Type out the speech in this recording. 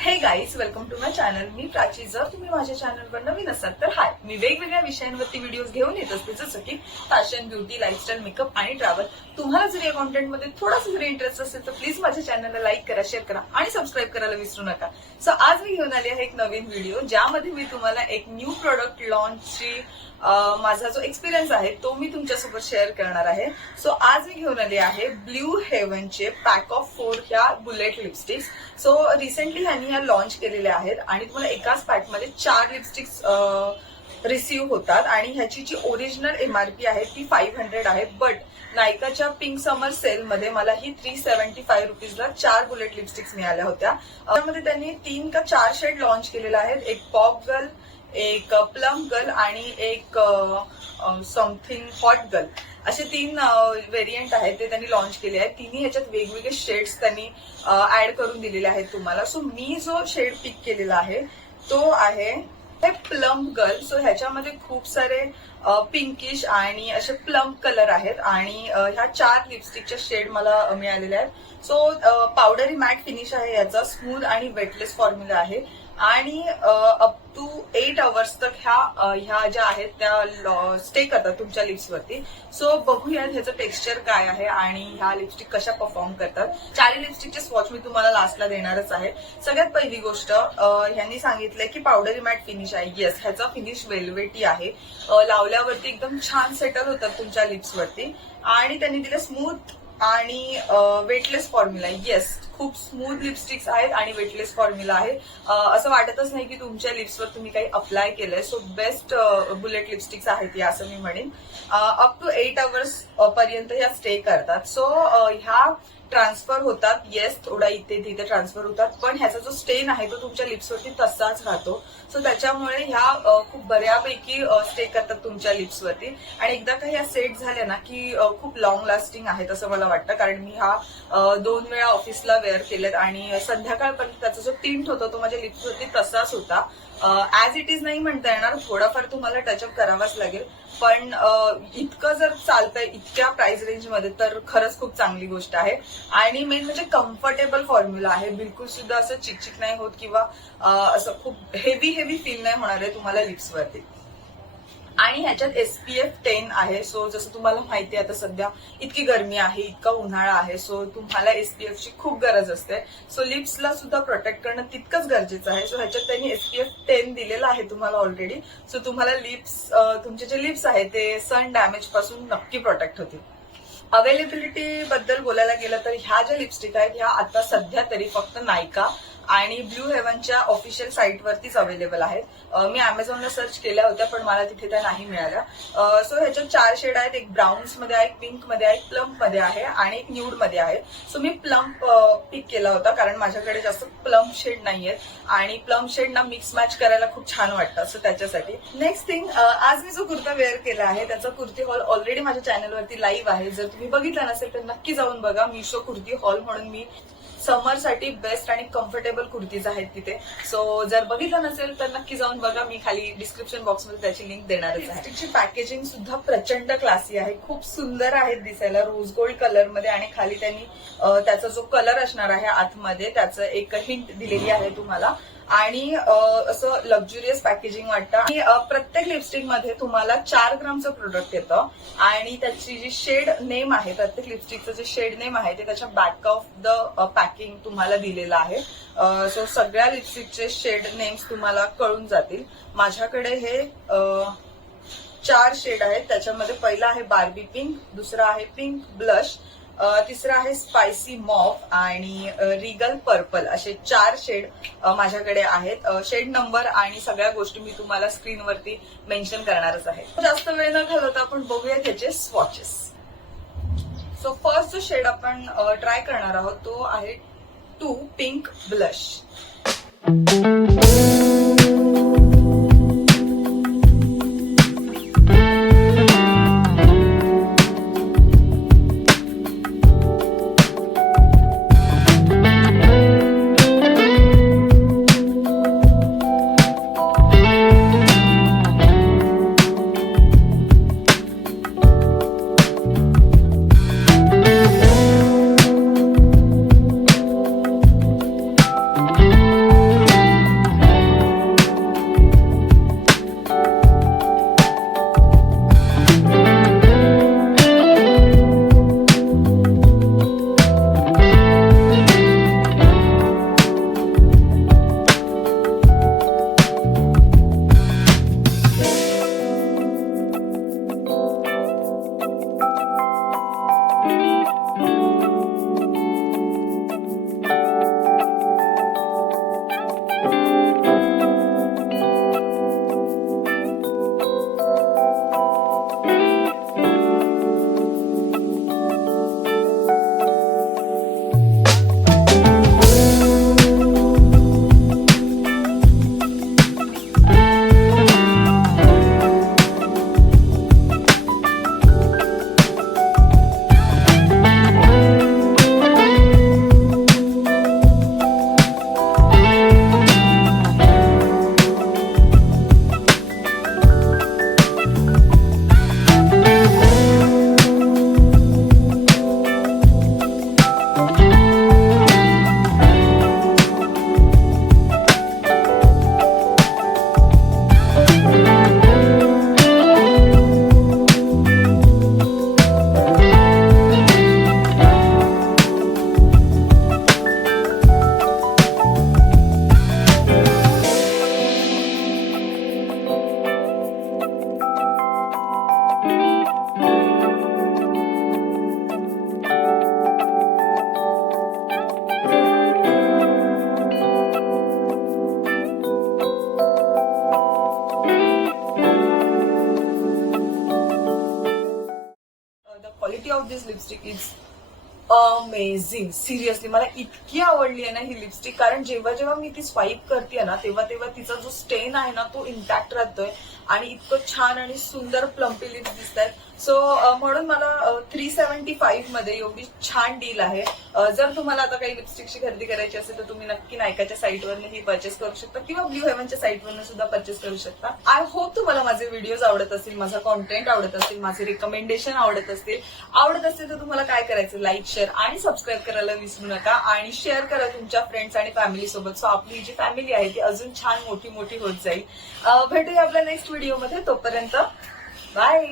हे guys, welcome to my channel. मी प्राची. जर तुम्ही माझ्या चॅनलवर नवीन असाल तर हाय. मी वेगवेगळ्या विषयांवरती व्हिडिओज घेऊन येत असते, जसं की फॅशन, ब्युटी, लाईफस्टाईल, मेकअप आणि ट्रॅव्हल. तुम्हाला जर या कॉन्टेंटमध्ये थोडासा जरी इंटरेस्ट असेल तर प्लीज माझ्या चॅनलला लाईक करा, शेअर करा आणि सबस्क्राईब करायला विसरू नका. सो आज मी घेऊन आली आहे एक नवीन व्हिडिओ, ज्यामध्ये मी तुम्हाला एक न्यू प्रोडक्ट लॉन्चची माझा जो एक्सपिरियन्स आहे तो मी तुमच्यासोबत शेअर करणार आहे. सो आज मी घेऊन आली आहे ब्ल्यू हेवनचे पॅक ऑफ 4 ह्या बुलेट लिपस्टिक्स. सो रिसेंटली ह्यांनी ह्या लॉन्च केलेल्या आहेत आणि तुम्हाला एकाच पॅकमध्ये 4 लिपस्टिक्स रिसीव्ह होतात आणि ह्याची जी ओरिजिनल एमआरपी आहे ती 500 आहे. बट नायकाच्या पिंक समर सेल मध्ये मला ही 375 रुपीजला 4 बुलेट लिपस्टिक्स मिळाल्या होत्या. त्यामध्ये त्यांनी 3 का 4 शेड लॉन्च केलेले आहेत. एक पॉप गर्ल, एक प्लम गर्ल आणि एक समथिंग हॉट गर्ल, असे 3 व्हेरियंट आहेत ते त्यांनी लॉन्च केले आहेत. तिन्ही ह्याच्यात वेगवेगळे शेड्स त्यांनी ऍड करून दिलेले आहेत तुम्हाला. सो मी जो शेड पिक केलेला आहे तो आहे हे प्लम गर्ल. सो ह्याच्यामध्ये खूप सारे पिंकिश आणि असे प्लम कलर आहेत आणि ह्या 4 लिपस्टिकच्या शेड मला मिळालेल्या आहेत. सो पावडरी मॅट फिनिश आहे याचा, स्मूथ आणि वेटलेस फॉर्म्युला आहे आणि अप टू 8 आवर्स तक ह्या ज्या आहेत त्या स्टे करतात तुमच्या लिप्सवरती. सो बघूयात ह्याचं टेक्स्चर काय आहे आणि ह्या लिपस्टिक कशा परफॉर्म करतात. 4 लिपस्टिकचे स्वॉच मी तुम्हाला लास्टला देणारच आहे. सगळ्यात पहिली गोष्ट, ह्यांनी सांगितलंय की पावडरी मॅट फिनिश आहे. येस, ह्याचा फिनिश वेल्वेटी आहे. लावल्यावरती एकदम छान सेटल होतात तुमच्या लिप्सवरती आणि त्यांनी दिलं स्मूथ आणि वेटलेस फॉर्म्युला. येस, खूप स्मूथ लिपस्टिक्स आहेत आणि वेटलेस फॉर्म्युला आहे. असं वाटतच नाही की तुमच्या लिप्सवर तुम्ही काही अप्लाय केलंय. सो बेस्ट बुलेट लिपस्टिक्स आहेत या, असं मी म्हणेन. अप टू 8 आवर्स पर्यंत ह्या स्टे करतात. सो ह्या ट्रान्सफर होतात. येस, थोडा इथे तिथे ट्रान्सफर होतात, पण ह्याचा जो स्टेन आहे तो तुमच्या लिप्सवरती तसाच राहतो. सो त्याच्यामुळे ह्या खूप बऱ्यापैकी स्टे करतात तुमच्या लिप्सवरती आणि एकदा का ह्या सेट झाल्या ना की खूप लॉंग लास्टिंग आहेत असं मला वाटतं. कारण मी ह्या 2 वेळा ऑफिसला वेअर केलेत आणि संध्याकाळपर्यंत त्याचा जो टिंट होता तो माझ्या लिप्सवरती तसाच होता. ऍज इट इज नाही म्हणता येणार, थोडाफार तुम्हाला टचअप करावाच लागेल, पण इतकं जर चालतंय इतक्या प्राइस रेंजमध्ये तर खरंच खूप चांगली गोष्ट आहे. आणि मेन म्हणजे कम्फर्टेबल फॉर्म्युला आहे. बिलकुल सुद्धा असं चिकचिक नाही होत किंवा असं खूप हेवी फील नाही होणार आहे तुम्हाला लिप्सवरती. आणि ह्याच्यात SPF 10 आहे. सो जसं तुम्हाला माहिती आहे आता सध्या इतकी गरमी आहे, इतका उन्हाळा आहे, सो तुम्हाला SPF ची खूप गरज असते. सो लिप्सला सुद्धा प्रोटेक्ट करणं तितकंच गरजेचं आहे. सो ह्याच्यात त्यांनी SPF 10 दिलेलं आहे तुम्हाला ऑलरेडी. सो तुम्हाला तुमचे जे लिप्स आहे ते सन डॅमेज पासून नक्की प्रोटेक्ट होतील. अवेलेबिलिटी बद्दल बोलायला गेलं तर ह्या ज्या लिपस्टिक आहेत ह्या आता सध्या तरी फक्त नायका आणि ब्ल्यू हेवनच्या ऑफिशियल साईटवरतीच अवेलेबल आहेत. मी अमेझॉनला सर्च केल्या होत्या पण मला तिथे त्या नाही मिळाल्या. सो ह्याच्यात 4 शेड आहेत. एक ब्राऊन्स मध्ये आहे, एक पिंक मध्ये आहे, प्लम मध्ये आहे आणि एक न्यूड मध्ये आहे. सो मी प्लम पिक केला होता कारण माझ्याकडे जास्त प्लम शेड नाहीयेत आणि प्लम शेड ना मिक्स मॅच करायला खूप छान वाटतं. सो त्याच्यासाठी नेक्स्ट थिंग, आज मी जो कुर्ता वेअर केला आहे त्याचा कुर्ती हॉल ऑलरेडी माझ्या चॅनलवरती लाईव्ह आहे. जर तुम्ही बघितला नसेल तर नक्की जाऊन बघा. मिशो कुर्ती हॉल म्हणून मी समरसाठी बेस्ट आणि कम्फर्टेबल कुर्तीज आहेत तिथे. सो जर बघितलं नसेल तर नक्की जाऊन बघा. मी खाली डिस्क्रिप्शन बॉक्समध्ये त्याची लिंक देणारच आहे. तिची पॅकेजिंग सुद्धा प्रचंड क्लासी आहे. खूप सुंदर आहेत दिसायला, रोज गोल्ड कलर मध्ये आणि खाली त्यांनी त्याचा जो कलर असणार आहे आतमध्ये त्याचं एक हिंट दिलेली आहे तुम्हाला आणि असं लक्झुरियस पॅकेजिंग वाटतं. आणि प्रत्येक लिपस्टिक मध्ये तुम्हाला 4 ग्रामचं प्रोडक्ट येतं आणि त्याची जी शेड नेम आहे, प्रत्येक लिपस्टिकचं जे शेड नेम आहे ते त्याच्या बॅक ऑफ द पॅकिंग तुम्हाला दिलेलं आहे. सो सगळ्या लिपस्टिकचे शेड नेम्स तुम्हाला कळून जातील. माझ्याकडे हे 4 शेड आहेत. त्याच्यामध्ये पहिला आहे बार्बी पिंक, दुसरा आहे पिंक ब्लश, तिसरा आहे स्पायसी मॉफ आणि रिगल पर्पल, असे 4 शेड माझ्याकडे आहेत. शेड नंबर आणि सगळ्या गोष्टी मी तुम्हाला स्क्रीनवरती मेन्शन करणारच आहे. जास्त वेळ न घालवता आपण बघूया त्याचे स्वॉचेस. सो फर्स्ट जो शेड आपण ट्राय करणार आहोत तो आहे 2 pink blush. Lipstick is amazing. Seriously मला इतकी आवडली आहे ना ही लिपस्टिक, कारण जेव्हा जेव्हा मी ती स्वाईप करते ना तेव्हा तेव्हा तिचा जो स्टेन आहे ना तो इंटॅक्ट राहतोय आणि इतकं छान आणि सुंदर प्लम्पी लिप्स दिसत आहेत. सो म्हणून मला 375 मध्ये एवढी छान डील आहे. जर तुम्हाला आता काही लिपस्टिकची खरेदी करायची असेल तर तुम्ही नक्की नायकाच्या साईटवरनं ही परचेस करू शकता किंवा ब्ल्यू हेव्हनच्या साईटवरनं सुद्धा परचेस करू शकता. आय होप तुम्हाला माझे व्हिडिओज आवडत असतील, माझा कॉन्टेंट आवडत असेल, माझे रिकमेंडेशन आवडत असेल तर तुम्हाला काय करायचं, लाईक, शेअर आणि सबस्क्राईब करायला विसरू नका आणि शेअर करा तुमच्या फ्रेंड्स आणि फॅमिली सोबत. सो आपली जी फॅमिली आहे ती अजून छान मोठी मोठी होत जाईल. भेटूया आपल्या नेक्स्ट व्हिडिओमध्ये. तोपर्यंत बाय.